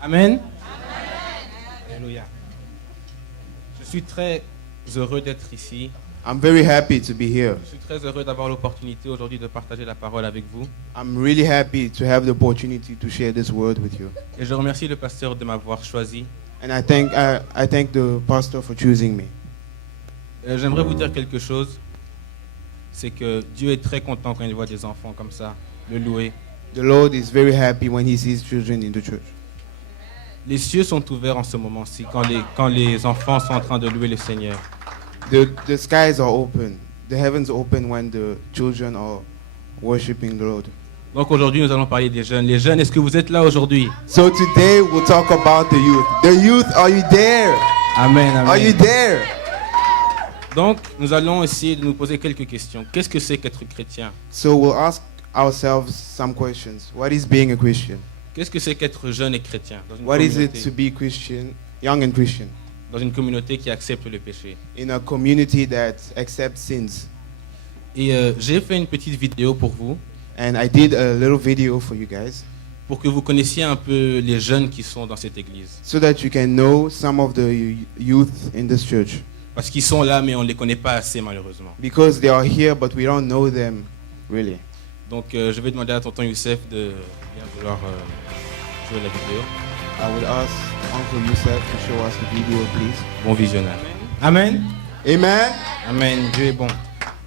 Amen. Alléluia. Je suis très heureux d'être ici. I'm very happy to be here. Je suis très heureux d'avoir l'opportunité aujourd'hui de partager la parole avec vous. I'm really happy to have the opportunity to share this word with you. Et je remercie le pasteur de m'avoir choisi. And I thank the pastor for choosing me. J'aimerais vous dire quelque chose. C'est que Dieu est très content quand il voit des enfants comme ça, le louer. The Lord is very happy when he sees children in the church. Les cieux sont ouverts en ce moment-ci quand les enfants sont en train de louer le Seigneur. The skies are open. The heavens open when the children are worshiping the Lord. Donc aujourd'hui, nous allons parler des jeunes. Les jeunes, est-ce que vous êtes là aujourd'hui? So today we'll talk about the youth. The youth, are you there? Amen, Are you amen. there? Donc, nous allons essayer de nous poser quelques questions. Qu'est-ce que c'est qu'être chrétien? So we'll ask ourselves some questions. What is being a Christian? Qu'est-ce que c'est qu'être jeune et chrétien dans une What is it communauté, to be Christian, young and Christian, dans une communauté qui accepte le péché? in a community that accepts sins? Et j'ai fait une petite vidéo pour vous, And I did a little video for you guys pour que vous connaissiez un peu les jeunes qui sont dans cette église. so that you can know some of the youth in this church. Parce qu'ils sont là, mais on ne les connaît pas assez, malheureusement. Because they are here, but we don't know them really. Donc, je vais demander à tonton Youssef de bien vouloir jouer la vidéo. I would ask Uncle Youssef to show us the video, please. Bon visionnage. Amen. Amen. Amen. Dieu est bon.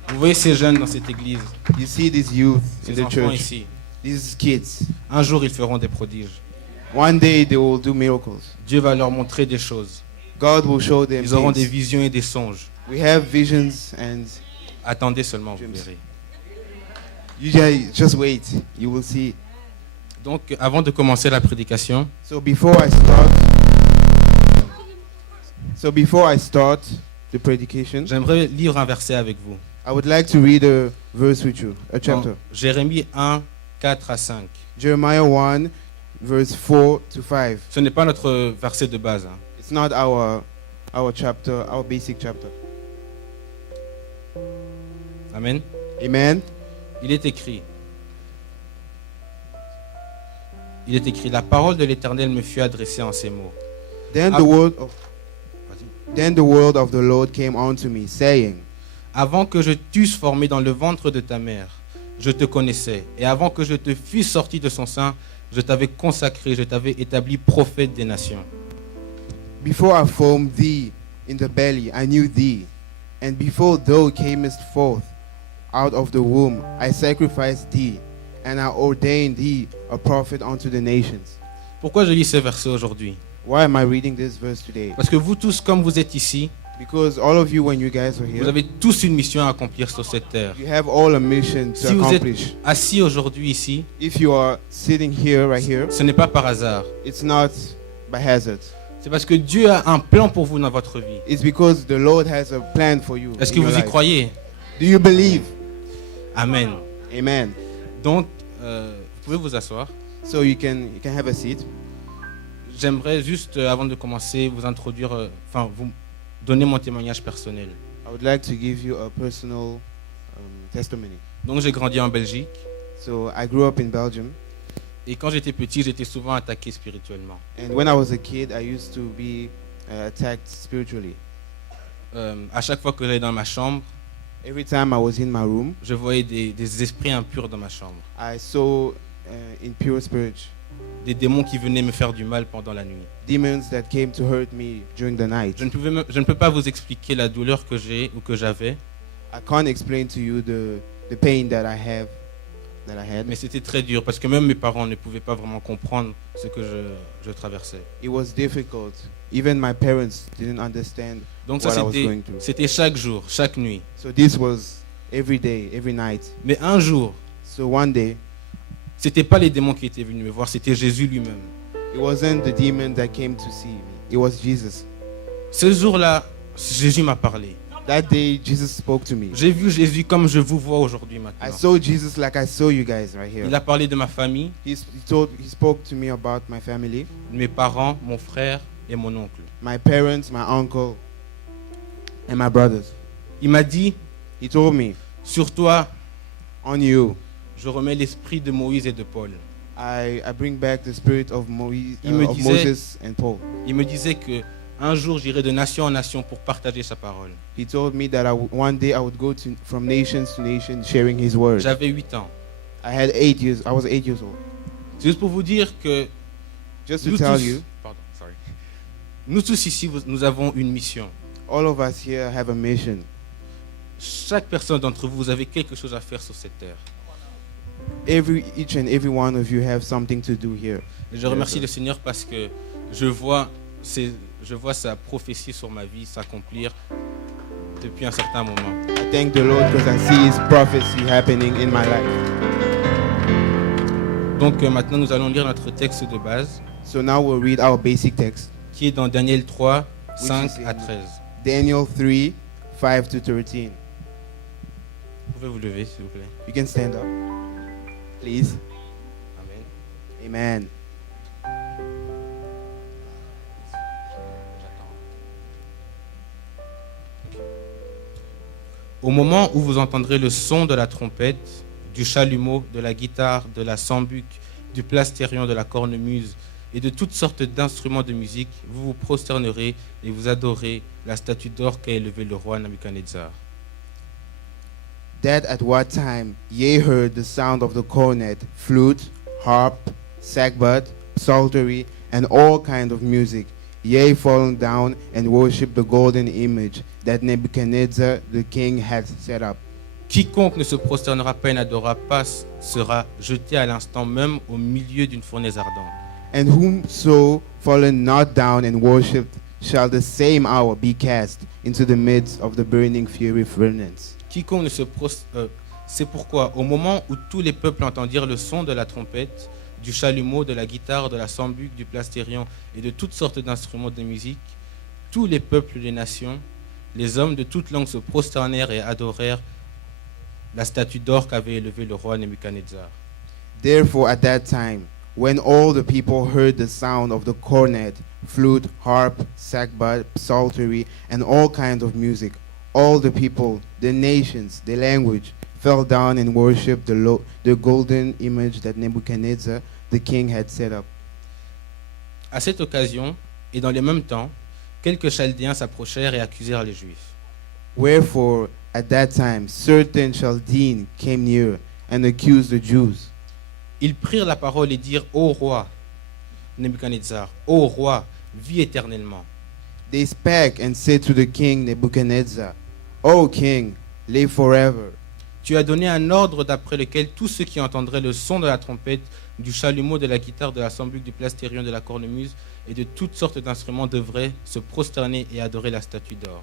Vous voyez ces jeunes dans cette église, You see these youth in ces the enfants church, ici. these kids. Un jour, ils feront des prodiges. One day they will do miracles. Dieu va leur montrer des choses. God will show them Ils auront des things. visions et des songes. We have visions, and Attendez seulement, vous James. verrez. you just wait. You will see. Donc, avant de commencer la prédication, So before I start the predication, j'aimerais lire un verset avec vous. I would like to read a verse with you, a chapter. Dans Jérémie 1, 4 à 5. Jeremiah 1, verse 4 to 5. Ce n'est pas notre verset de base, hein. It's not our chapter, our basic chapter. Amen. Amen. Il est écrit. Il est écrit, la parole de l'Éternel me fut adressée en ces mots. Then Ah. the word of Vas-y. Then the word of the Lord came unto me, saying, Avant que je t'eusse formé dans le ventre de ta mère, je te connaissais. Et avant que je te fusse sorti de son sein, je t'avais consacré, je t'avais établi prophète des nations. Before I formed thee in the belly, I knew thee. And before thou camest forth out of the womb, I sacrificed thee, and I ordained thee a prophet unto the nations. Pourquoi je lis ce verset aujourd'hui? Why am I reading this verse today? Parce que vous tous, comme vous êtes ici, Because all of you, when you guys are vous here, avez tous une mission à accomplir sur cette terre. you have all a mission to Si vous êtes accomplish. assis aujourd'hui ici, If you are sitting here, right here, ce n'est pas par hasard. it's not by hazard. C'est parce que Dieu a un plan pour vous dans votre vie. It's because the Lord has a plan for you. Est-ce in que your vous y life. croyez? Do you believe? Amen. Amen. Donc, vous pouvez vous asseoir. So you can have a seat. J'aimerais juste, avant de commencer, vous introduire, vous donner mon témoignage personnel. I would like to give you a personal testimony. Donc, j'ai grandi en Belgique. So I grew up in Belgium, Et quand j'étais petit, j'étais souvent attaqué spirituellement. and when I was a kid, I used to be attacked spiritually. À chaque fois que j'allais dans ma chambre, Every time I was in my room, je voyais des esprits impurs dans ma chambre. I saw impure spirits, Des démons qui venaient me faire du mal pendant la nuit. demons that came to hurt me during the night. Je ne peux pas vous expliquer la douleur que j'ai ou que j'avais, I can't explain to you the pain that I had. mais c'était très dur parce que même mes parents ne pouvaient pas vraiment comprendre ce que je traversais. It was difficult. Even my parents didn't understand Donc ça, what I was going through. c'était chaque jour, chaque nuit. So this was every day, every night. Mais un jour, So one day, c'était pas les démons qui étaient venus me voir, c'était Jésus lui-même. it wasn't the demon that came to see me. It was Jesus. Ce jour-là, Jésus m'a parlé. That day, Jesus spoke to me. J'ai vu Jésus comme je vous vois aujourd'hui I maintenant. saw Jesus like I saw you guys right here. Il a parlé de ma famille, He spoke to me about my family, de mes parents, mon frère et mon oncle. my parents, my uncle, and my brothers. Il m'a dit, He told me, sur toi, on you. Je remets l'esprit de Moïse et de Paul. I bring back the spirit of, Il me of disait- Moses and Paul. Il me disait que un jour j'irai de nation en nation pour partager sa parole. He told me that one day I would go from nations to nation sharing his word. J'avais 8 ans. I had 8 years. I was 8 years old. C'est juste pour vous dire que Just to nous tell tous, you, pardon, sorry. Nous tous ici, nous avons une mission. all of us here have a mission. Chaque personne d'entre vous, vous avez quelque chose à faire sur cette terre. Each and every one of you have something to do here. Et je remercie le Seigneur parce que je vois sa prophétie sur ma vie s'accomplir depuis un certain moment. I thank the Lord because I see His prophecy happening in my life. Donc maintenant, nous allons lire notre texte de base So now we'll read our basic text, qui est dans Daniel 3, 5 is in- à 13. Daniel 3, 5 to 13. Vous pouvez vous lever, s'il vous plaît. You can stand up, please. Amen. Amen. Au moment où vous entendrez le son de la trompette, du chalumeau, de la guitare, de la sambuc, du plastérion, de la cornemuse et de toutes sortes d'instruments de musique, vous vous prosternerez et vous adorez la statue d'or qu'a élevée le roi Nabuchodonosor. That at what time ye heard the sound of the cornet, flute, harp, sackbut, psaltery, and all kind of music, ye fallen down and worshipped the golden image that Nebuchadnezzar the king had set up. Quiconque ne se prosternera pas et n'adorera pas sera jeté à l'instant même au milieu d'une fournaise ardente. And whomso fallen not down and worshipped shall the same hour be cast into the midst of the burning fury furnace. Quiconque ne se c'est pourquoi, au moment où tous les peuples entendirent le son de la trompette, du chalumeau, de la guitare, de la sambuc, du plastérion et de toutes sortes d'instruments de musique, tous les peuples des nations, les hommes de toutes langues se prosternèrent et adorèrent la statue d'or qu'avait élevée le roi Nebuchadnezzar. Therefore, at that time, when all the people heard the sound of the cornet, flute, harp, sackbut, psaltery, and all kinds of music, all the people, the nations, the language, fell down and worshipped the golden image that Nebuchadnezzar the king had set up. À cette occasion, et dans les mêmes temps, quelques Chaldéens s'approchèrent et accusèrent les Juifs. Wherefore, at that time, certain Chaldeans came near and accused the Jews. Ils prirent la parole et dirent: Ô roi Nebuchadnezzar, ô roi, vis éternellement. They spake and said to the king Nebuchadnezzar, O king, live forever. Tu as donné un ordre d'après lequel tous ceux qui entendraient le son de la trompette, du chalumeau, de la guitare, de la sambuc, du plastérion, de la cornemuse et de toutes sortes d'instruments devraient se prosterner et adorer la statue d'or.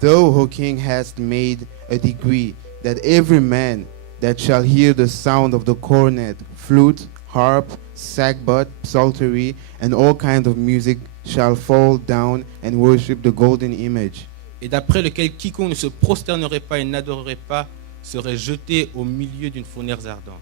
Thou, O king, hast made a decree that every man that shall hear the sound of the cornet, flute, harp, sackbut, psaltery, and all kinds of music shall fall down and worship the golden image. Et d'après lequel quiconque ne se prosternerait pas et n'adorerait pas serait jeté au milieu d'une fournaise ardente.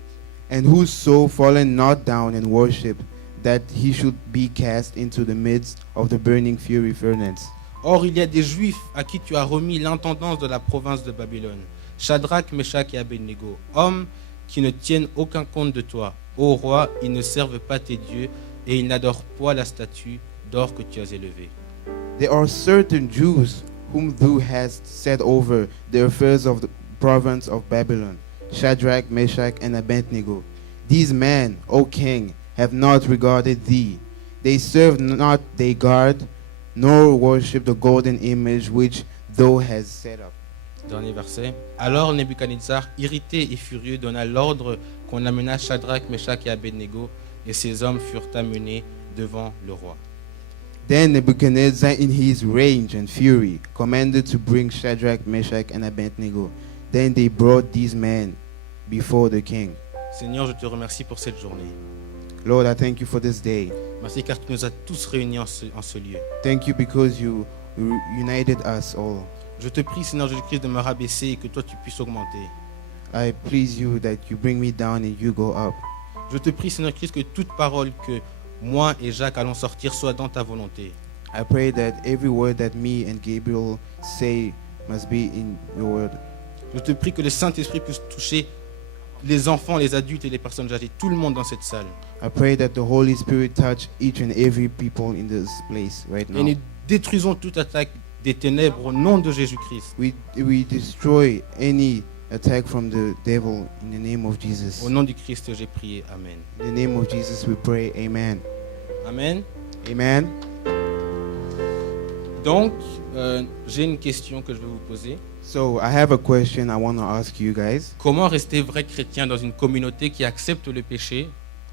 And whoso fallen not down and worship, that he should be cast into the midst of the burning fury furnace. Or, il y a des Juifs à qui tu as remis l'intendance de la province de Babylone, Shadrach, Meshach et Abednego, hommes qui ne tiennent aucun compte de toi. Ô roi, ils ne servent pas tes dieux et ils n'adorent pas la statue d'or que tu as élevée. There are certain Jews whom thou hast set over the affairs of the province of Babylon, Shadrach, Meshach, and Abednego. These men, O king, have not regarded thee. They serve not thy God, nor worship the golden image which thou hast set up. Dernier verset. Alors Nebuchadnezzar, irrité et furieux, donna l'ordre qu'on amena Shadrach, Meshach et Abednego, et ces hommes furent amenés devant le roi. Then Nebuchadnezzar, in his rage and fury, commanded to bring Shadrach, Meshach, and Abednego. Then they brought these men before the king. Seigneur, je te remercie pour cette journée. Lord, I thank you for this day. Merci car tu nous as tous réunis en ce lieu. Thank you because you united us all. Je te prie, Seigneur Jésus-Christ, de me rabaisser et que toi tu puisses augmenter. I please you that you bring me down and you go up. Je te prie, Seigneur Christ, que toute parole que moi et Jacques allons sortir soit dans ta volonté. I pray that every word that me and Gabriel say must be in your word. Je te prie que le Saint-Esprit puisse toucher les enfants, les adultes et les personnes âgées, tout le monde dans cette salle. I pray that the Holy Spirit touch each and every people in this place right Et now. nous détruisons toute attaque des ténèbres au nom de Jésus-Christ. We destroy any attack from the devil in the name of Jesus. Au nom du Christ, j'ai prié. Amen. In the name of Jesus we pray. Amen. Amen. Amen. Donc, j'ai une question que je vais vous poser. So I have a question I want to ask you guys. Comment rester vrai chrétien dans une communauté qui accepte le péché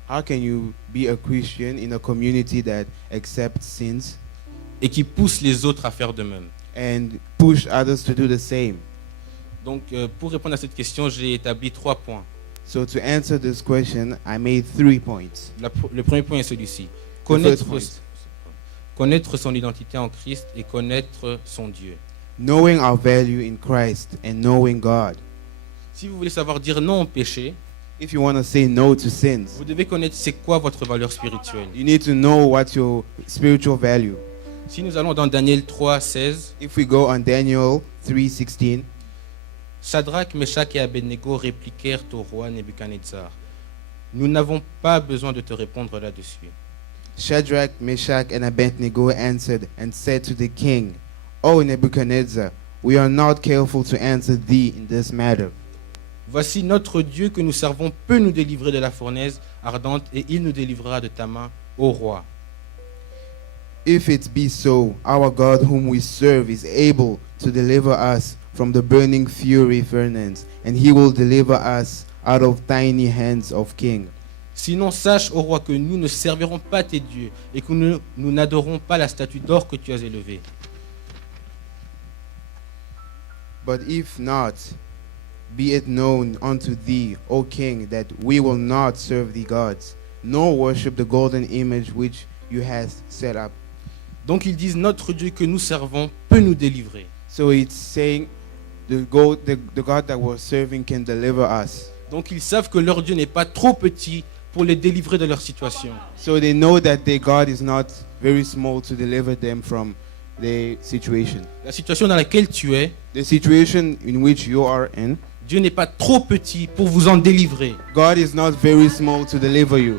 How can you be a Christian in a community that accepts sins et qui pousse les autres à faire de même? and push others to do the same? Donc, pour répondre à cette question, j'ai établi 3 points. So to answer this question, I made 3 points. Le premier point est celui-ci. first Connaître son identité en Christ et connaître son Dieu. Knowing our value in Christ and knowing God. Si vous voulez savoir dire non au péché, If you want to say no to sins, vous devez connaître c'est quoi votre valeur spirituelle. you need to know what's your spiritual value. Si nous allons dans Daniel 3, 16, If we go on Daniel 3:16, Shadrach, Meshach et Abednego répliquèrent au roi Nebuchadnezzar. Nous n'avons pas besoin de te répondre là-dessus. Shadrach, Meshach, and Abednego answered and said to the king, O Nebuchadnezzar, we are not careful to answer thee in this matter. Voici notre Dieu que nous servons peut nous délivrer de la fournaise ardente et il nous délivrera de ta main, ô roi. If it be so, our God whom we serve is able to deliver us from the burning fury furnace, and he will deliver us out of tiny hands of king. Sinon, sache, ô roi, que nous ne servirons pas tes dieux et que nous n'adorons pas la statue d'or que tu as élevée. But if not, be it known unto thee, O king, that we will not serve thee gods, nor worship the golden image which you hast set up. Donc ils disent, notre Dieu que nous servons peut nous délivrer. So it's saying the God that we're serving can deliver us. Donc ils savent que leur Dieu n'est pas trop petit pour les délivrer de leur situation. So they know that their God is not very small to deliver them from their situation. La situation dans laquelle tu es, The situation in which you are in, Dieu n'est pas trop petit pour vous en délivrer. God is not very small to deliver you.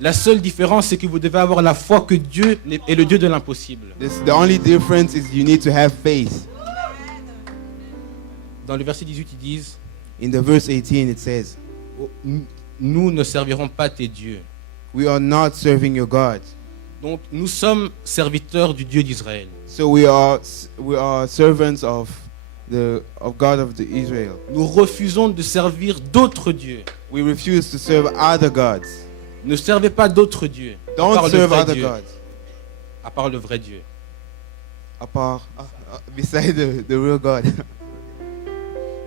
La seule différence, c'est que vous devez avoir la foi que Dieu est le Dieu de l'impossible. The only difference is you need to have faith. Dans le verset 18, ils disent, In the verse 18 it says, oh, nous ne servirons pas tes dieux. we are not serving your God. Donc nous sommes serviteurs du Dieu d'Israël. So we are servants of God of the Israel. Nous refusons de servir d'autres dieux. We refuse to serve other gods. Ne servez pas d'autres dieux. À Don't part le serve vrai other Dieu. gods. À part le vrai Dieu. Beside the real God.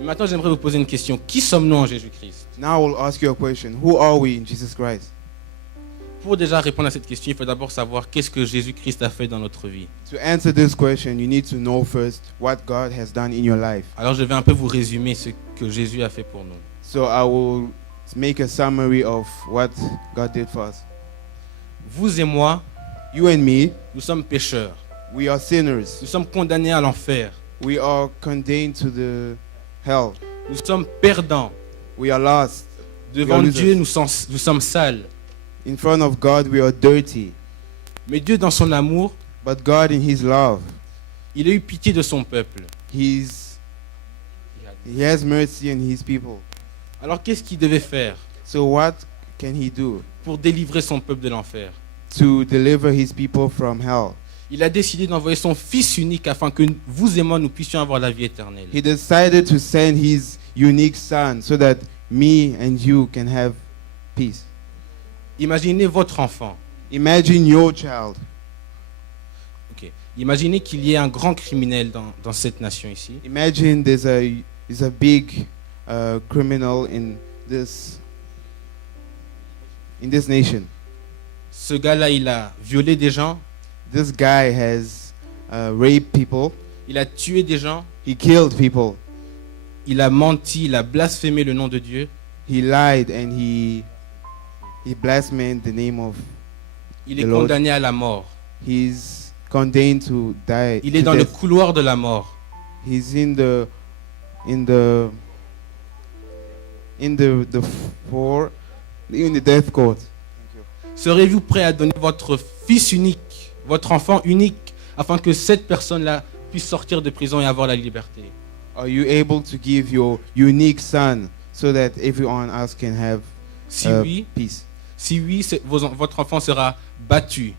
Maintenant, j'aimerais vous poser une question. Qui sommes-nous en Jésus-Christ? Now I will ask you a question. Who are we in Jesus Christ? Pour déjà répondre à cette question, il faut d'abord savoir qu'est-ce que Jésus-Christ a fait dans notre vie. To answer this question, you need to know first what God has done in your life. Alors, je vais un peu vous résumer ce que Jésus a fait pour nous. So I will make a summary of what God did for us. Vous et moi, You and me, nous sommes pécheurs. we are sinners. Nous sommes condamnés à l'enfer. We are condemned to the hell. Nous sommes perdants. We are lost. Devant We are Dieu, losers. nous sommes sales. In front of God, we are dirty. Mais Dieu, dans son amour, But God, in His love, il a eu pitié de son peuple. He has mercy on His people. Alors, qu'est-ce qu'il devait faire So what can He do pour délivrer son peuple de l'enfer? to deliver His people from hell? Il a décidé d'envoyer son Fils unique afin que vous et moi, nous puissions avoir la vie éternelle. He decided to send His unique Son so that me and you can have peace. Imaginez votre enfant. Imagine your child. Ok. Imaginez qu'il y ait un grand criminel dans cette nation ici. Imagine there's a big criminal in this nation. Ce gars-là, il a violé des gens, This guy has raped people. il a tué des gens, He killed people. il a menti, il a blasphémé le nom de Dieu. He lied and he blasphemed the name of. Il est The Lord. condamné à la mort. He's condemned to die. Il est to dans le death. couloir de la mort. He's in in the death court. Serez-vous prêt à donner votre fils unique, votre enfant unique, afin que cette personne-là puisse sortir de prison et avoir la liberté? Are you able to give your unique son so that everyone else can have Si oui, peace? si oui, votre enfant sera battu.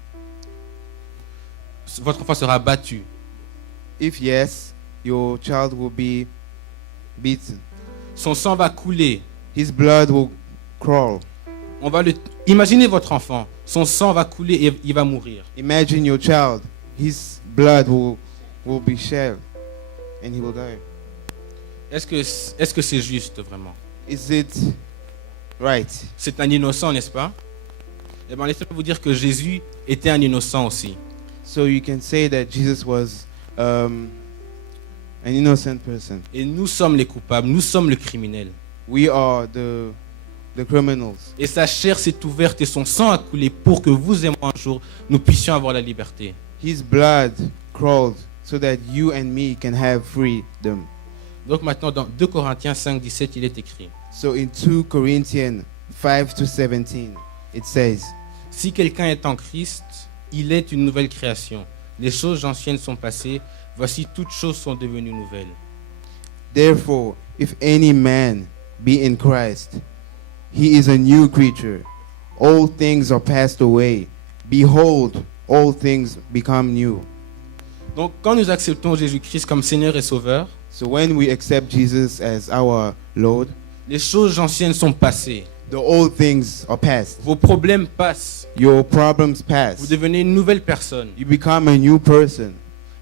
Votre enfant sera battu. If yes, your child will be beaten. Son sang va couler. His blood will crawl. Imaginez votre enfant. Son sang va couler et il va mourir. Imagine your child. His blood will be shed and he will die. Est-ce que c'est juste vraiment? Is it right? C'est un innocent, n'est-ce pas? Eh bien, laissez-moi vous dire que Jésus était un innocent aussi. So you can say that Jesus was an innocent person. Et nous sommes les coupables, nous sommes le criminel. We are the criminals. Et sa chair s'est ouverte et son sang a coulé pour que vous et moi un jour, nous puissions avoir la liberté. His blood crawled so that you and me can have freedom. Donc maintenant, dans 2 Corinthiens 5, 17, il est écrit: So in 2 Corinthians 5-17, it says, si quelqu'un est en Christ, il est une nouvelle création. Les choses anciennes sont passées, voici toutes choses sont devenues nouvelles. therefore, if any man be in Christ, he is a new creature. All things are passed away. Behold, all things become new. Donc quand nous acceptons Jésus-Christ comme Seigneur et Sauveur, So when we accept Jesus as our Lord, les choses anciennes sont passées. the old things are past. Vos problèmes passent. Your problems Vous pass. devenez une nouvelle personne. You become a new person.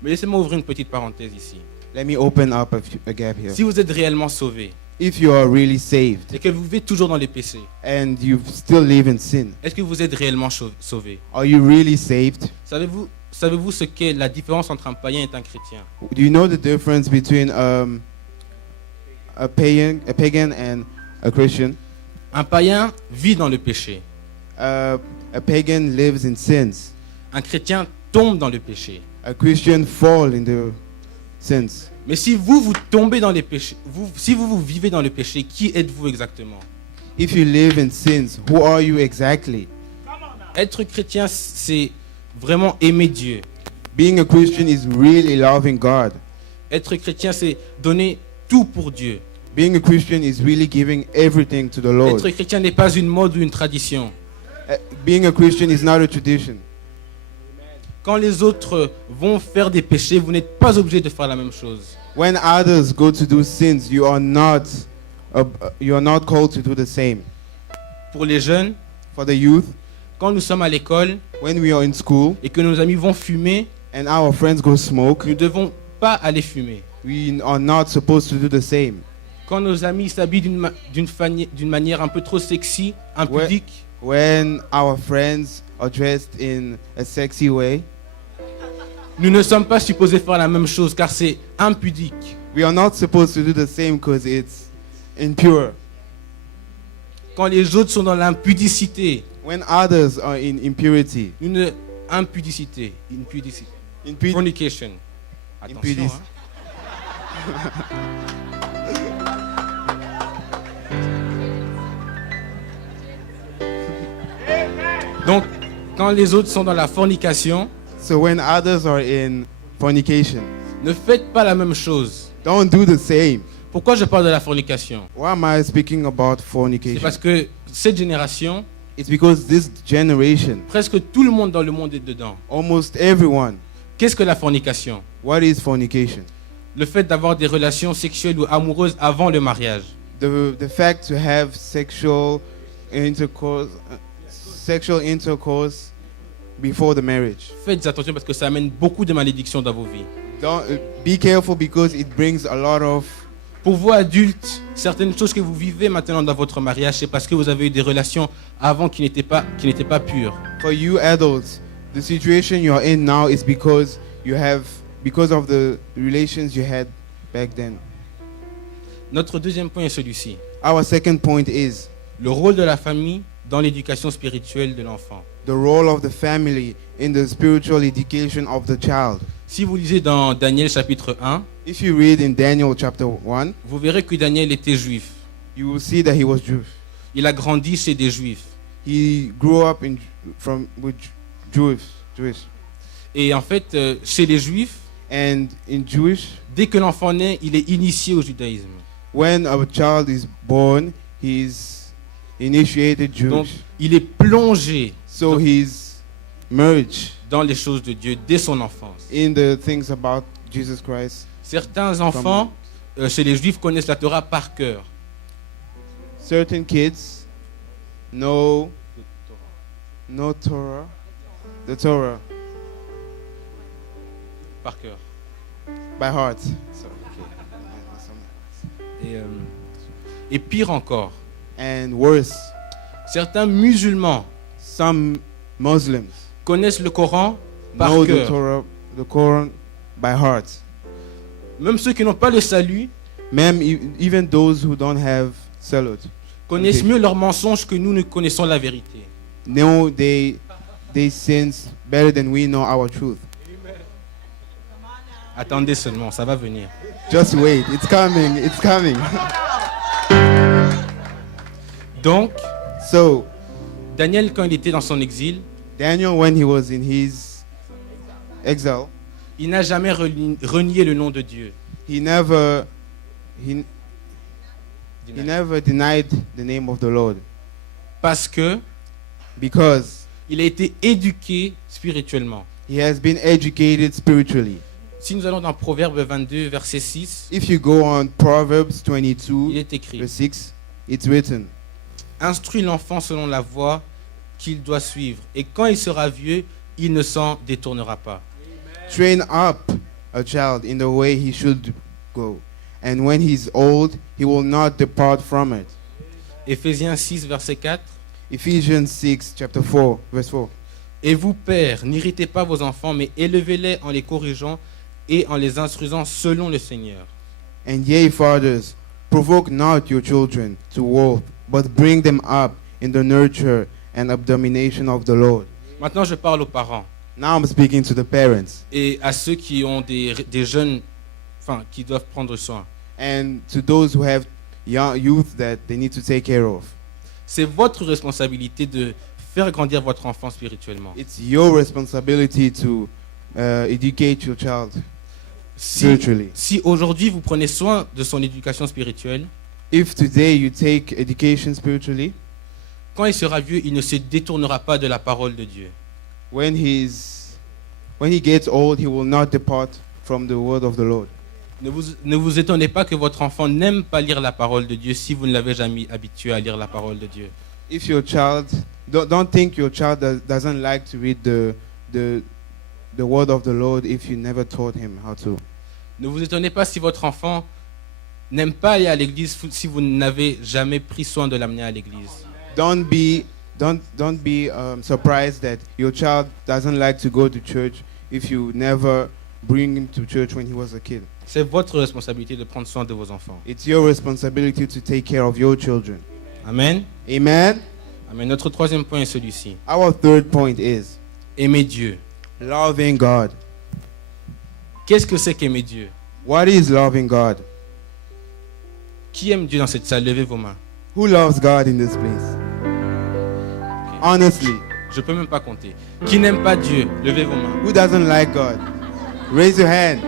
Mais laissez-moi ouvrir une petite parenthèse ici. Let me open up a gap here. Si vous êtes réellement sauvé If you are really saved et que vous vivez toujours dans les péchés, and you still live in sin, est-ce que vous êtes réellement sauvé? are you really saved? Savez-vous ce qu'est la différence entre un païen et un chrétien? Do you know the difference between a pagan and a Christian? Un païen vit dans le péché. A pagan lives in sins. Un chrétien tombe dans le péché. A Christian fall in the sins. Mais si vous tombez dans les péchés, si vous vivez dans le péché, qui êtes-vous exactement? If you live in sins, who are you exactly? Être chrétien, c'est vraiment aimer Dieu. Being a Christian is really loving God. Être chrétien, c'est donner tout pour Dieu. Being a Christian is really giving everything to the Lord. Être chrétien n'est pas une mode ou une tradition. Being a Christian is not a tradition. Quand les autres vont faire des péchés, vous n'êtes pas obligé de faire la même chose. When others go to do sins, you are not called to do the same. Pour les jeunes, For the youth, quand nous sommes à l'école when we are in school et que nos amis vont fumer, and our friends go smoke, nous ne devons pas aller fumer. we are not supposed to do the same. Quand nos amis s'habillent d'une manière un peu trop sexy, impudique, When our friends are dressed in a sexy way, nous ne sommes pas supposés faire la même chose car c'est impudique. we are not supposed to do the same because it's impure. Quand les autres sont dans l'impudicité, When others are in impurity, impudicité, fornication. Attention, Impudic- hein. Donc, quand les autres sont dans la fornication, so when others are in fornication, ne faites pas la même chose. don't do the same. Pourquoi je parle de la fornication? Why am I speaking about C'est fornication? parce que cette génération, It's because this generation, presque tout le monde dans le monde est dedans. almost everyone, Qu'est-ce que la fornication? what is fornication? Le fait d'avoir des relations sexuelles ou amoureuses avant le mariage. The fact to have sexual intercourse before the marriage. Faites attention parce que ça amène beaucoup de malédictions dans vos vies. Don't be careful because it brings a lot of. Pour vous adultes, certaines choses que vous vivez maintenant dans votre mariage, c'est parce que vous avez eu des relations avant qui n'étaient pas pures. For you adults, the situation you are in now is because of the relations you had back then. Notre deuxième point est celui-ci. Our second point is Le rôle de la famille dans l'éducation spirituelle de l'enfant. the role of the family in the spiritual education of the child. Si vous lisez dans Daniel chapitre 1, If you read in Daniel chapter 1, vous verrez que Daniel était juif. you will see that he was Jewish. Il a grandi chez des Juifs. He grew up with Jewish. Et en fait, chez les Juifs, And in Jewish, dès que l'enfant naît, il est initié au judaïsme. when a child is born, he's initiated Donc, Jewish. il est plongé So he's merged dans les choses de Dieu dès son enfance. in the things about Jesus Christ. Certains enfants, chez les Juifs, connaissent la Torah par cœur. Certain kids know Torah, the Torah Par cœur. by heart. Et pire encore, And worse, certains musulmans some Muslims connaissent le Coran par know cœur. the Quran by heart. Même ceux qui n'ont pas le salut Even those who don't have salut connaissent Okay. mieux leurs mensonges que nous ne connaissons la vérité. know they sins better than we know our truth. Attendez seulement, ça va venir. Just wait, it's coming, it's coming. Donc, So Daniel, quand il était dans son exil, Daniel, when he was in his exile, il n'a jamais renié le nom de Dieu. he never denied the name of the Lord, Parce que because il a été éduqué spirituellement. he has been educated spiritually. Si nous allons dans Proverbe 22, verset 6, If you go on Proverbs il 22, est écrit: verse 6, it's written, Instruis l'enfant selon la voie qu'il doit suivre, et quand il sera vieux, il ne s'en détournera pas. train up a child in the way he should go, and when he's old, he will not depart from it. Éphésiens 6, verset 4. Ephesians 6, chapter 4, verse 4. Et vous, pères, n'irritez pas vos enfants, mais élevez-les en les corrigeant et en les instruisant selon le Seigneur. And ye fathers, provoke not your children to wrath, but bring them up in the nurture and abomination of the Lord. Maintenant, je parle aux parents Now I'm speaking to the parents et à ceux qui ont des jeunes, enfin, qui doivent prendre soin. and to those who have young youth that they need to take care of. C'est votre responsabilité de faire grandir votre enfant spirituellement. It's your responsibility to educate your child Si, spiritually. si aujourd'hui vous prenez soin de son éducation spirituelle, If today you take education spiritually, quand il sera vieux, il ne se détournera pas de la parole de Dieu. when he gets old, he will not depart from the word of the Lord. Ne vous étonnez pas que votre enfant n'aime pas lire la parole de Dieu si vous ne l'avez jamais habitué à lire la parole de Dieu. If your child, don't think your child doesn't like to read the word of the Lord if you never taught him how to. Ne vous étonnez pas si votre enfant n'aime pas aller à l'église si vous n'avez jamais pris soin de l'amener à l'église. Don't be surprised that your child doesn't like to go to church if you never bring him to church when he was a kid. C'est votre responsabilité de prendre soin de vos enfants. It's your responsibility to take care of your children. Amen. Amen. Amen. Notre troisième point est celui-ci. Our third point is Aimer Dieu. loving God. Qu'est-ce que c'est qu'aimer Dieu? What is loving God? Qui aime Dieu dans cette salle? Levez vos mains. Who loves God in this place? Honestly, Je peux même pas compter. Qui n'aime pas Dieu? Levez vos mains. who doesn't like God? Raise your hand.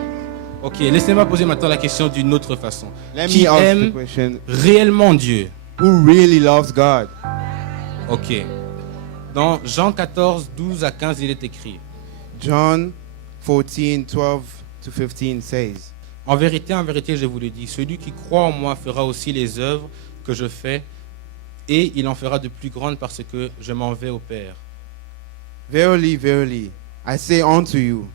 Ok, laissez-moi poser maintenant la question d'une autre façon. Let Qui me ask the aime question. réellement Dieu? Who really loves God? Ok. Dans Jean 14, 12 à 15, il est écrit: John 14, 12 to 15 says, En vérité, je vous le dis, celui qui croit en moi fera aussi les œuvres que je fais, et il en fera de plus grandes parce que je m'en vais au Père. Verily, verily, I say unto you,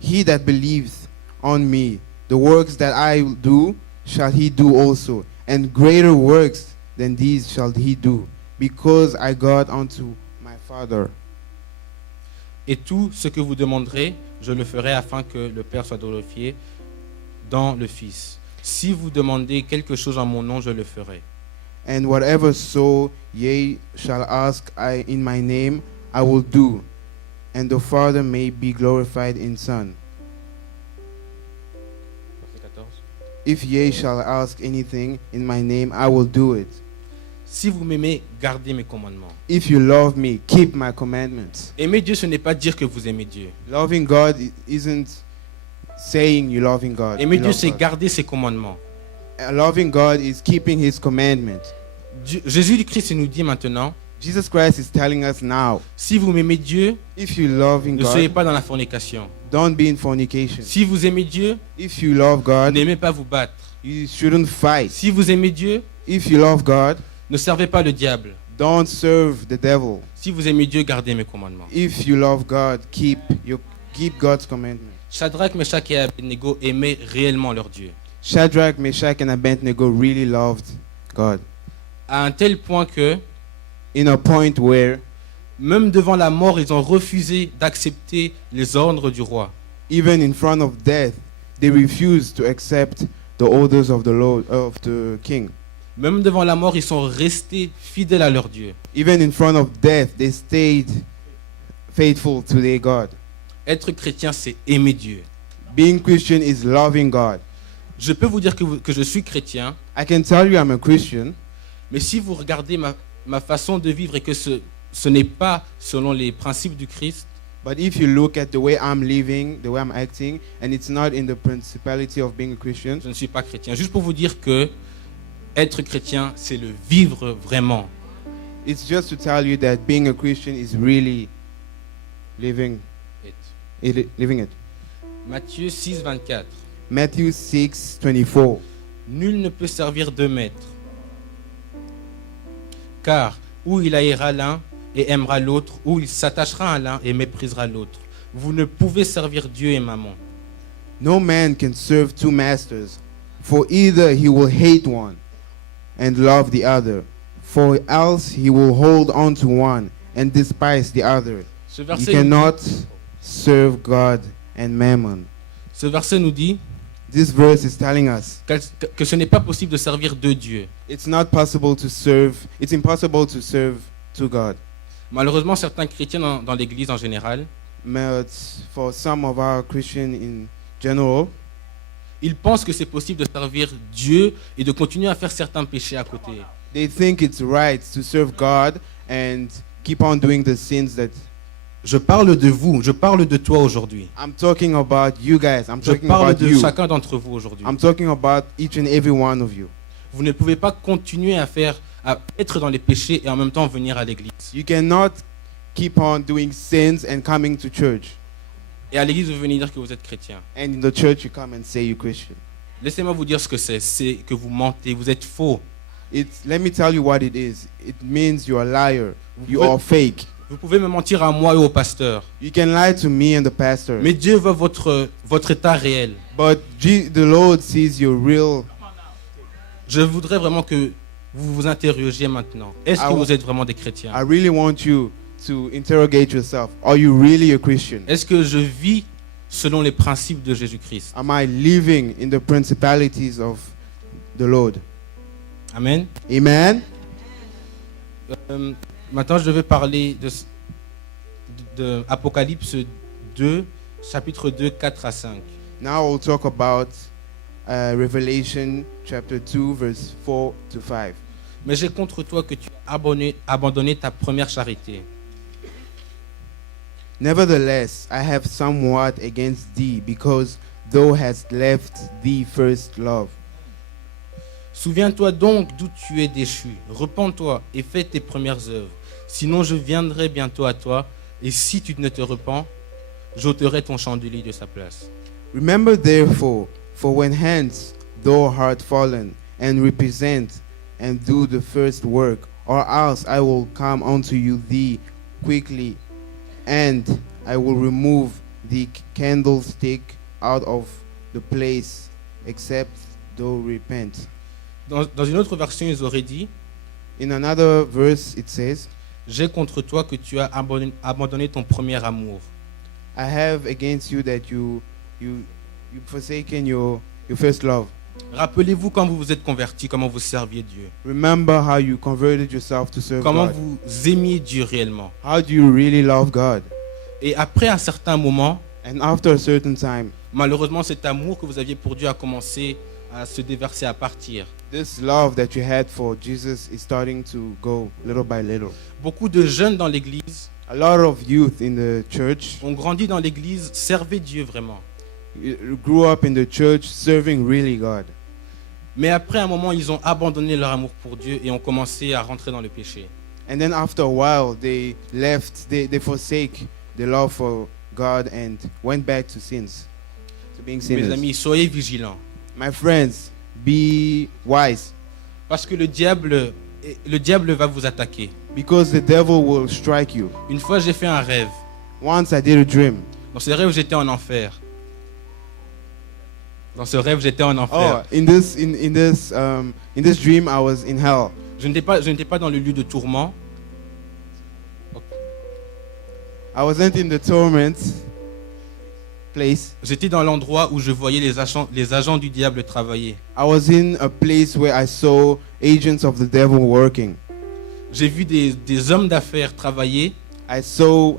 he that believes on me, the works that I do, shall he do also, and greater works than these shall he do, because I go unto my Father. Et tout ce que vous demanderez, je le ferai afin que le Père soit glorifié dans le Fils. Si vous demandez quelque chose en mon nom, je le ferai. And whatever so ye shall ask in my name, I will do, and the Father may be glorified in Son. Verset 14. If ye shall ask anything in my name, I will do it. Si vous m'aimez, gardez mes commandements. If you love me, keep my commandments. Aimer Dieu, ce n'est pas dire que vous aimez Dieu. Loving God isn't saying you're loving God. Aimer You Dieu, love c'est God. garder ses commandements. Loving God is keeping his commandments. Jésus-Christ nous dit maintenant, Jesus Christ is telling us now, si vous m'aimez Dieu, if you loving ne soyez God, pas dans la fornication. don't be in fornication. Si vous aimez Dieu, If you love God, n'aimez pas vous battre. you shouldn't fight. Si vous aimez Dieu, If you love God, ne servez pas le diable. don't serve the devil. Si vous aimez Dieu, gardez mes commandements. If you love God, keep God's commandments. Shadrach, Meshach et Abednego aimaient réellement leur Dieu. Shadrach, Meshach, and Abednego really loved God. À un tel point que, In a point where, même devant la mort, ils ont refusé d'accepter les ordres du roi. even in front of death, they refused to accept the orders of the Lord, of the king. Même devant la mort, ils sont restés fidèles à leur Dieu. Even in front of death, they stayed faithful to their God. Être chrétien, c'est aimer Dieu. Being Christian is loving God. Je peux vous dire que je suis chrétien, I can tell you I'm a Christian, mais si vous regardez ma façon de vivre et que ce n'est pas selon les principes du Christ, but if you look at the way I'm living, the way I'm acting, and it's not in the principality of being a Christian, je ne suis pas chrétien. Juste pour vous dire que être chrétien, c'est le vivre vraiment. it's just to tell you that being a Christian is really living living it. Matthieu 6, 24. Matthew 6:24. Nul ne peut servir deux maîtres. Car ou il haïra l'un et aimera l'autre, ou il s'attachera à l'un et méprisera l'autre. Vous ne pouvez servir Dieu et Mammon. No man can serve two masters, for either he will hate one and love the other, for else he will hold on to one and despise the other. Ce You verset, cannot serve God and mammon. ce verset nous dit This verse is telling us que ce n'est pas possible de servir deux dieux. it's impossible to serve two God. Malheureusement, certains chrétiens dans l'Église en général, But for some of our Christians in general, ils pensent que c'est possible de servir Dieu et de continuer à faire certains péchés à côté. they think it's right to serve God and keep on doing the sins that Je parle de vous, je parle de toi aujourd'hui. I'm talking about you guys. I'm Je talking parle about de you. chacun d'entre vous aujourd'hui. I'm talking about each and every one of you. Vous ne pouvez pas continuer à être dans les péchés et en même temps venir à l'église. You cannot keep on doing sins and coming to church. Et à l'église, vous venez dire que vous êtes chrétien. And in the church you come and say you're Christian. Laissez-moi vous dire ce que c'est. C'est que vous mentez, vous êtes faux. Let me tell you what it is. It means you're a liar. You pouvez- are fake. Vous pouvez me mentir à moi et au pasteur. You can lie to me and the pastor. Mais Dieu voit votre état réel. But the Lord sees your real. Je voudrais vraiment que vous vous interrogiez maintenant. Est-ce que vous êtes vraiment des chrétiens? I really want you to interrogate yourself. Are you really a Christian? Est-ce que je vis selon les principes de Jésus-Christ? Am I living in the principalities of the Lord? Amen. Amen. Maintenant, je vais parler de Apocalypse 2, chapitre 2, 4 à 5. Now we'll talk about Revelation chapter 2, verse 4 to 5. Mais j'ai contre toi que tu as abandonné ta première charité. Nevertheless, I have somewhat against thee, because thou hast left thee first love. Souviens-toi donc d'où tu es déchu. Repens-toi et fais tes premières œuvres. Sinon, je viendrai bientôt à toi, et si tu ne te repens, j'ôterai ton chandelier de sa place. Remember therefore, for when hence thou art fallen, and represent and do the first work, or else I will come unto you thee quickly, and I will remove the candlestick out of the place, except thou repent. Dans une autre version, ils auraient dit, In another verse it says, j'ai contre toi que tu as abandonné ton premier amour. I have against you that you forsaken your first love. Rappelez-vous quand vous vous êtes convertis, comment vous serviez Dieu. Remember how you converted yourself to serve Comment God. vous aimiez Dieu réellement. How do you really love God? Et après un certain moment, And after a certain time, malheureusement, cet amour que vous aviez pour Dieu a commencé à se déverser, à partir. This love that you had for Jesus is starting to go little by little. Beaucoup de jeunes dans l'église A lot of youth in the church ont grandi dans l'église, servaient Dieu vraiment. grew up in the church serving really God. Mais après un moment, ils ont abandonné leur amour pour Dieu et ont commencé à rentrer dans le péché. And then after a while, they left, they forsake the love for God and went back to sins, to being Mes sinners. amis, soyez vigilants. My friends, be wise, Parce que le diable va vous attaquer. because the devil will strike you. Une fois, j'ai fait un rêve. Once I did a dream. Dans ce rêve, j'étais en enfer. Dans ce rêve, j'étais en Oh, enfer. in this dream, I was in hell. Je n'étais pas dans le lieu de tourment. I wasn't in the torment place. J'étais dans l'endroit où je voyais les agents du diable travailler. I was in a place where I saw agents of the devil working. J'ai vu des hommes d'affaires travailler. I saw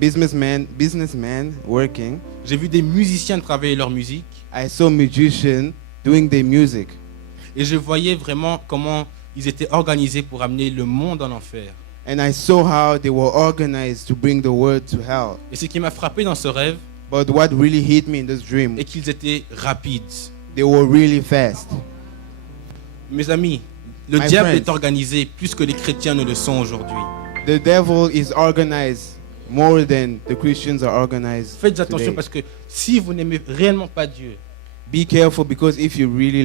businessmen working. J'ai vu des musiciens travailler leur musique. I saw musicians doing their music. Et je voyais vraiment comment ils étaient organisés pour amener le monde en enfer. And I saw how they were organized to bring the word to hell. Et ce qui m'a frappé dans ce rêve But what really hit me in this dream, est qu'ils étaient rapides. they were really fast. Mes amis, le My diable friends. est organisé plus que les chrétiens ne le sont aujourd'hui. The devil is organized more than the Christians are organized Faites attention today. parce que si vous n'aimez réellement pas Dieu, Be careful, because if you really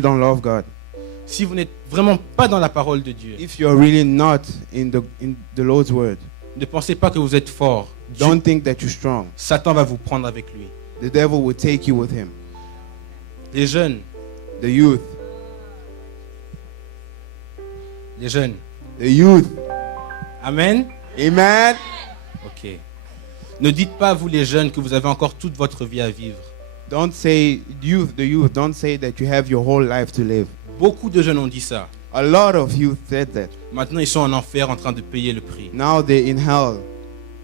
don't love God, si vous n'êtes vraiment pas dans la parole de Dieu, if you're really not in the Lord's word, ne pensez pas que vous êtes fort. Dieu- don't think that you're strong. Satan va vous prendre avec lui. The devil will take you with him. Les jeunes, The youth, les jeunes. the youth. Amen. Amen. Ok. Ne dites pas, vous les jeunes, que vous avez encore toute votre vie à vivre. Don't say the youth. Don't say that you have your whole life to live. Beaucoup de jeunes ont dit ça. A lot of youth said that. Maintenant, ils sont en enfer en train de payer le prix. Now they're in hell,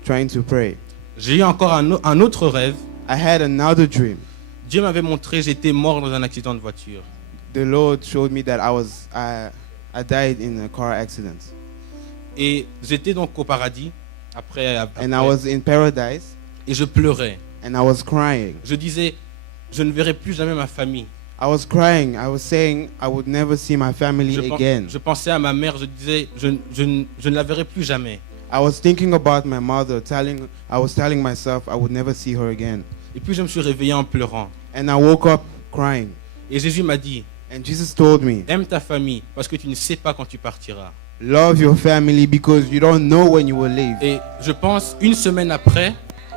trying to pray. J'ai eu encore un autre rêve. I had another dream. Dieu m'avait montré, j'étais mort dans un accident de voiture. The Lord showed me that I died in a car accident, Et j'étais donc au paradis, après, and I was in paradise, et je pleurais. and I was crying. Je disais, je ne verrai plus jamais ma famille. I was crying. I was saying I would never see my family again. Je pensais à ma mère, je disais, je ne la verrai plus jamais. I was thinking about my mother, I was telling myself I would never see her again. Et puis je me suis réveillé en pleurant. And I woke up crying. Et Jésus m'a dit, And Jesus told me, aime ta famille parce que tu ne sais pas quand tu partiras. love your family because you don't know when you will leave. Et je pense, une semaine après,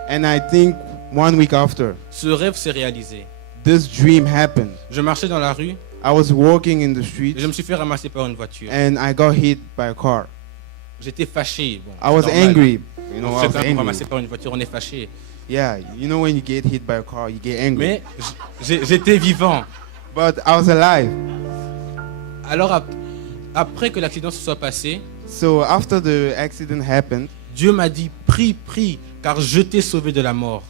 And I think 1 week after, ce rêve s'est réalisé. this dream happened. Je marchais dans la rue I was walking in the et street je me suis fait ramasser par une voiture. and I got hit by a car. J'étais fâché. Bon, I was c'est normal. angry. You know, On I se was fait quand même ramasser angry. par une voiture, on est fâché. Yeah, you know when you get hit by a car, you get angry. Mais j'étais vivant. But I was alive. Alors après que l'accident se soit passé, So after the accident happened, Dieu m'a dit, prie, prie, car je t'ai sauvé de la mort.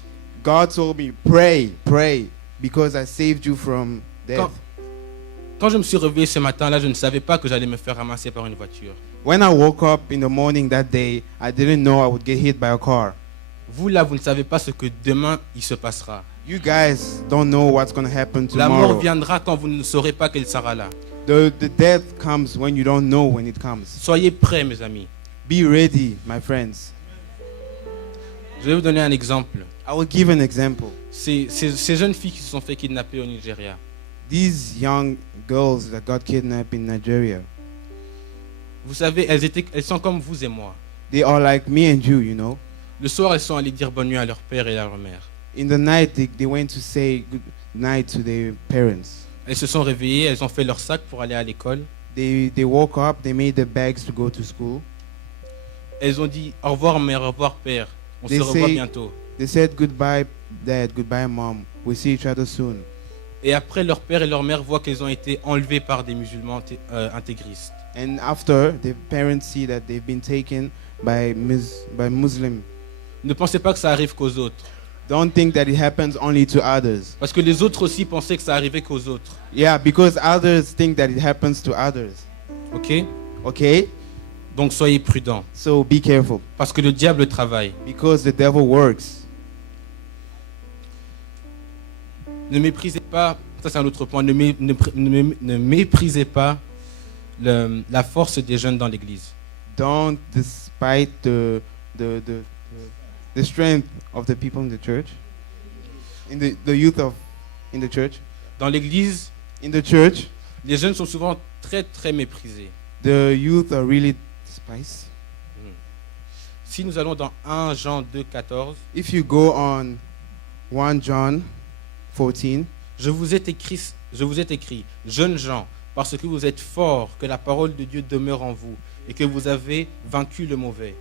God told me, pray, pray, because I saved you from death. Quand je me suis réveillé ce matin-là, je ne savais pas que j'allais me faire ramasser par une voiture. When I woke up in the morning that day, I didn't know I would get hit by a car. Vous là, vous ne savez pas ce que demain il se passera. You guys don't know what's going to happen La mort tomorrow. viendra quand vous ne saurez pas qu'elle sera là. The death comes when you don't know when it comes. Soyez prêts, mes amis. Be ready, my friends. Je vais vous donner un exemple. I will give an example. Ces jeunes filles qui se sont fait kidnapper au Nigeria. These young girls that got kidnapped in Nigeria, Vous savez, elles sont comme vous et moi. they are like me and you, you know. Le soir, elles sont allées dire bonne nuit à leur père et à leur mère. In the night, they went to say good night to their parents. Elles se sont réveillées, elles ont fait leur sac pour aller à l'école. They woke up, they made their bags to go to school. Elles ont dit au revoir mère, au revoir père. On se They revoit say- bientôt. They said goodbye, Dad, goodbye, Mom. We'll see each other soon. Et après, leur père et leur mère voient qu'elles ont été enlevées par des musulmans intégristes. And after, the parents see that they've been taken by Muslim. Ne pensez pas que ça arrive qu'aux autres. Don't think that it happens only to others. Parce que les autres aussi pensaient que ça arrivait qu'aux autres. Yeah, because others think that it happens to others. Ok? Okay? Donc soyez prudents. So be careful. Parce que le diable travaille. Because the devil works. Ne méprisez pas, ça c'est un autre point, ne méprisez pas la force des jeunes dans l'église. Don't despite the strength of the people in the church. The youth in the church. Dans l'église, In the church, les jeunes sont souvent très très méprisés. the youth are really despised. Si nous allons dans 1 Jean 2, 14, If you go on 1 John 14, je vous ai écrit, jeunes gens, parce que vous êtes forts, que la parole de Dieu demeure en vous et que vous avez vaincu le mauvais.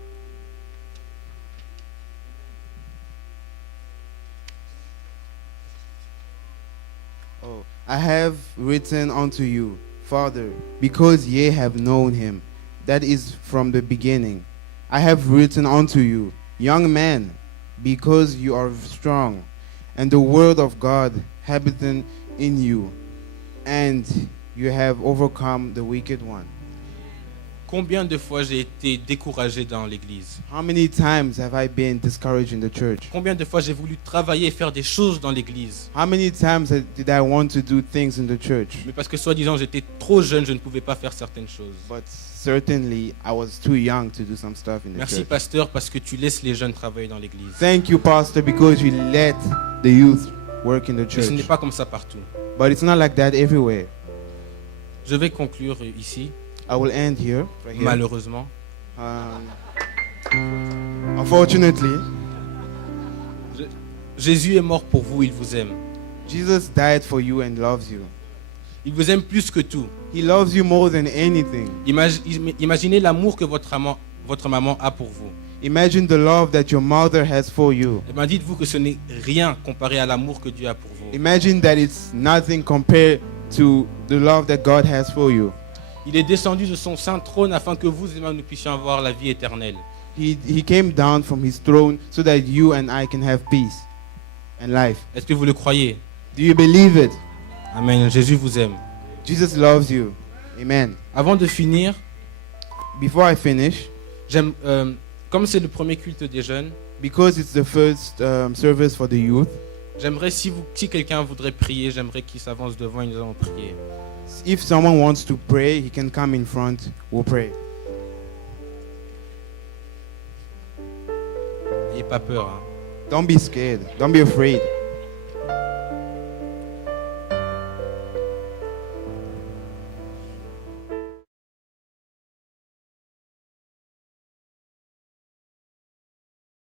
oh, I have written unto you, Father, because ye have known him, that is from the beginning. I have written unto you, young men, because you are strong, and the word of God habiteth in you, and you have overcome the wicked one. Combien de fois j'ai été découragé dans l'église? How many times have I been discouraged in the church? Combien de fois j'ai voulu travailler et faire des choses dans l'église? How many times did I want to do things in the church? Mais parce que soi-disant j'étais trop jeune, je ne pouvais pas faire certaines choses. But certainly I was too young to do some stuff in the Merci church. pasteur parce que tu laisses les jeunes travailler dans l'église. Thank you, Pastor, because you let the youth work in the Mais ce n'est church. pas comme ça partout. But it's not like that everywhere. Je vais conclure ici, I will end here. Right here. malheureusement. Unfortunately, Jésus est mort pour vous, il vous aime. Jesus died for you and loves you. Il vous aime plus que tout. He loves you more than anything. Imaginez l'amour que votre maman a pour vous. Imagine the love that your mother has for you. Eh bien, dites-vous que ce n'est rien comparé à l'amour que Dieu a pour vous. Imagine that it's nothing compared to the love that God has for you. Il est descendu de son saint trône afin que vous et moi nous puissions avoir la vie éternelle. He came down from his throne so that you and I can have peace and life. Est-ce que vous le croyez? Do you believe it? Amen. Jésus vous aime. Jesus loves you. Amen. Avant de finir, Before I finish, comme c'est le premier culte des jeunes, because it's the first service for the youth, j'aimerais si quelqu'un voudrait prier, j'aimerais qu'il s'avance devant et nous allons prier. if someone wants to pray, he can come in front. We'll pray. N'ayez pas peur. Hein. Don't be scared. Don't be afraid.